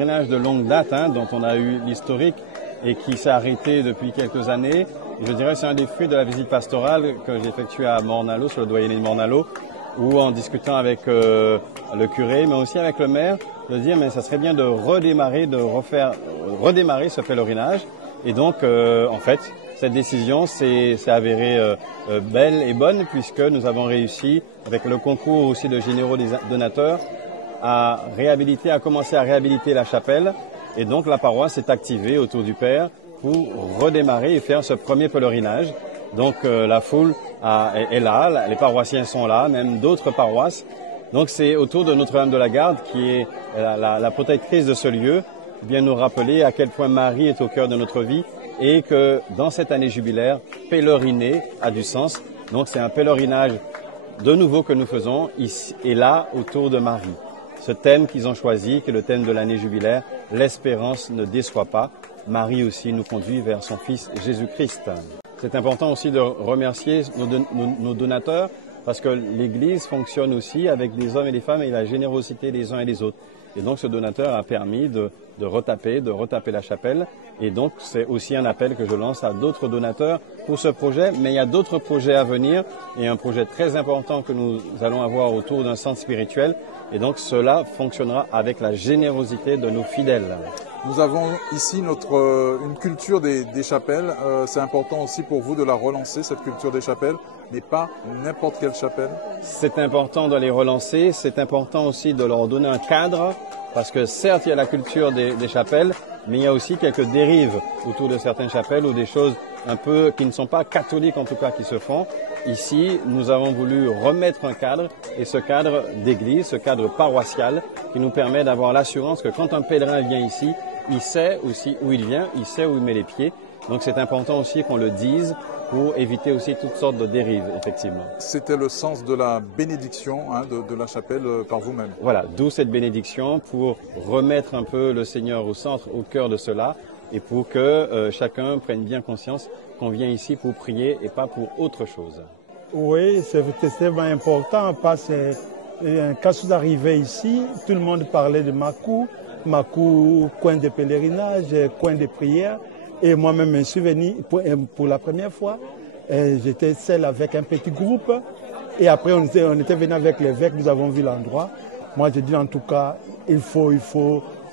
Pèlerinage de longue date, dont on a eu l'historique et qui s'est arrêté depuis quelques années. Et je dirais que c'est un des fruits de la visite pastorale que j'ai effectuée à Morne-à-l'Eau, sur le doyenné de Morne-à-l'Eau, où en discutant avec le curé, mais aussi avec le maire, de dire mais ça serait bien de redémarrer ce pèlerinage. Et donc, en fait, cette décision s'est avérée belle et bonne, puisque nous avons réussi, avec le concours aussi de généraux donateurs, à commencer à réhabiliter la chapelle. Et donc la paroisse est activée autour du Père pour redémarrer et faire ce premier pèlerinage. Donc la foule est là, les paroissiens sont là, même d'autres paroisses. Donc c'est autour de Notre-Dame de la Garde, qui est la protectrice de ce lieu, bien nous rappeler à quel point Marie est au cœur de notre vie et que dans cette année jubilaire, pèleriner a du sens. Donc c'est un pèlerinage de nouveau que nous faisons ici et là autour de Marie. Ce thème qu'ils ont choisi, qui est le thème de l'année jubilaire, l'espérance ne déçoit pas. Marie aussi nous conduit vers son Fils Jésus-Christ. C'est important aussi de remercier nos donateurs, parce que l'Église fonctionne aussi avec des hommes et des femmes et la générosité des uns et des autres. Et donc ce donateur a permis de retaper la chapelle. Et donc c'est aussi un appel que je lance à d'autres donateurs pour ce projet. Mais il y a d'autres projets à venir et un projet très important que nous allons avoir autour d'un centre spirituel. Et donc cela fonctionnera avec la générosité de nos fidèles. Nous avons ici une culture des chapelles. C'est important aussi pour vous de la relancer, cette culture des chapelles, mais pas n'importe quelle chapelle. C'est important de les relancer, c'est important aussi de leur donner un cadre, parce que certes il y a la culture des chapelles, mais il y a aussi quelques dérives autour de certaines chapelles ou des choses un peu qui ne sont pas catholiques en tout cas qui se font. Ici, nous avons voulu remettre un cadre, et ce cadre d'église, ce cadre paroissial, qui nous permet d'avoir l'assurance que quand un pèlerin vient ici, il sait aussi où il vient, il sait où il met les pieds. Donc c'est important aussi qu'on le dise pour éviter aussi toutes sortes de dérives, effectivement. C'était le sens de la bénédiction de la chapelle par vous-même. Voilà, d'où cette bénédiction pour remettre un peu le Seigneur au centre, au cœur de cela, et pour que chacun prenne bien conscience qu'on vient ici pour prier et pas pour autre chose. Oui, c'est vraiment important parce que quand je suis arrivé ici, tout le monde parlait de Makou, coin de pèlerinage, coin de prière. Et moi-même, je me suis venu pour la première fois. J'étais seul avec un petit groupe. Et après, on était venu avec l'évêque, nous avons vu l'endroit. Moi, j'ai dit en tout cas, il faut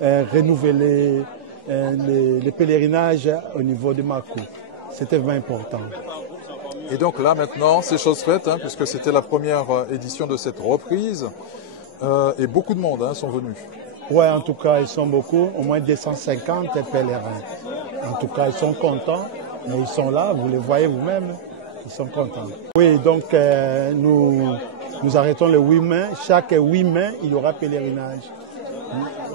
renouveler les pèlerinages au niveau de Makou. C'était vraiment important. Et donc là, maintenant, c'est chose faite, puisque c'était la première édition de cette reprise. Et beaucoup de monde sont venus. Oui, en tout cas, ils sont beaucoup, au moins 250 pèlerins. En tout cas, ils sont contents, mais ils sont là, vous les voyez vous-même, ils sont contents. Oui, donc nous arrêtons le 8 mai. Chaque 8 mai, il y aura pèlerinage.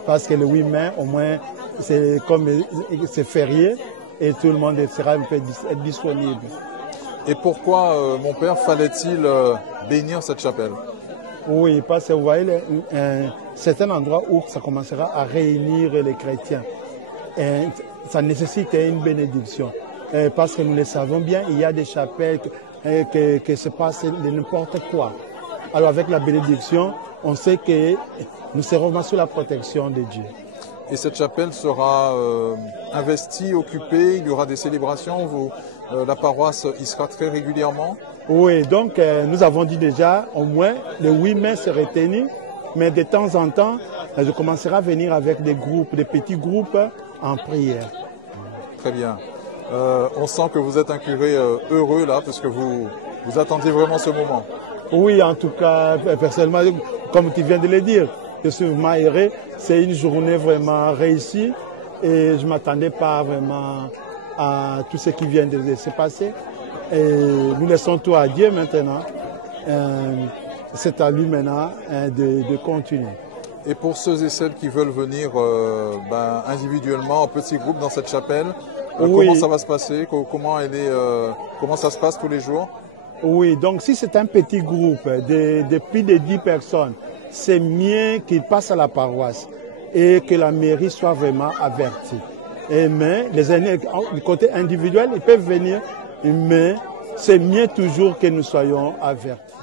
Parce que le 8 mai, au moins, c'est férié et tout le monde sera un peu disponible. Et pourquoi, mon père, fallait-il bénir cette chapelle? Oui, parce que vous voyez, c'est un endroit où ça commencera à réunir les chrétiens. Et ça nécessite une bénédiction. Parce que nous le savons bien, il y a des chapelles que se passe de n'importe quoi. Alors avec la bénédiction, on sait que nous serons sous la protection de Dieu. Et cette chapelle sera investie, occupée, il y aura des célébrations, la paroisse y sera très régulièrement? Oui, donc nous avons dit déjà, au moins le 8 mai serait tenu, mais de temps en temps, je commencerai à venir avec des groupes, des petits groupes en prière. Très bien. On sent que vous êtes un curé heureux là, parce que vous attendiez vraiment ce moment. Oui, en tout cas, personnellement, comme tu viens de le dire, je suis vraiment heureux. C'est une journée vraiment réussie et je ne m'attendais pas vraiment à tout ce qui vient de se passer. Et nous laissons tout à Dieu maintenant. C'est à lui maintenant de continuer. Et pour ceux et celles qui veulent venir individuellement, en petits groupes dans cette chapelle, oui. Comment ça va se passer? Comment ça se passe tous les jours? Oui, donc si c'est un petit groupe de plus de 10 personnes, c'est mieux qu'ils passent à la paroisse et que la mairie soit vraiment avertie. Mais du côté individuel, ils peuvent venir, mais c'est mieux toujours que nous soyons avertis.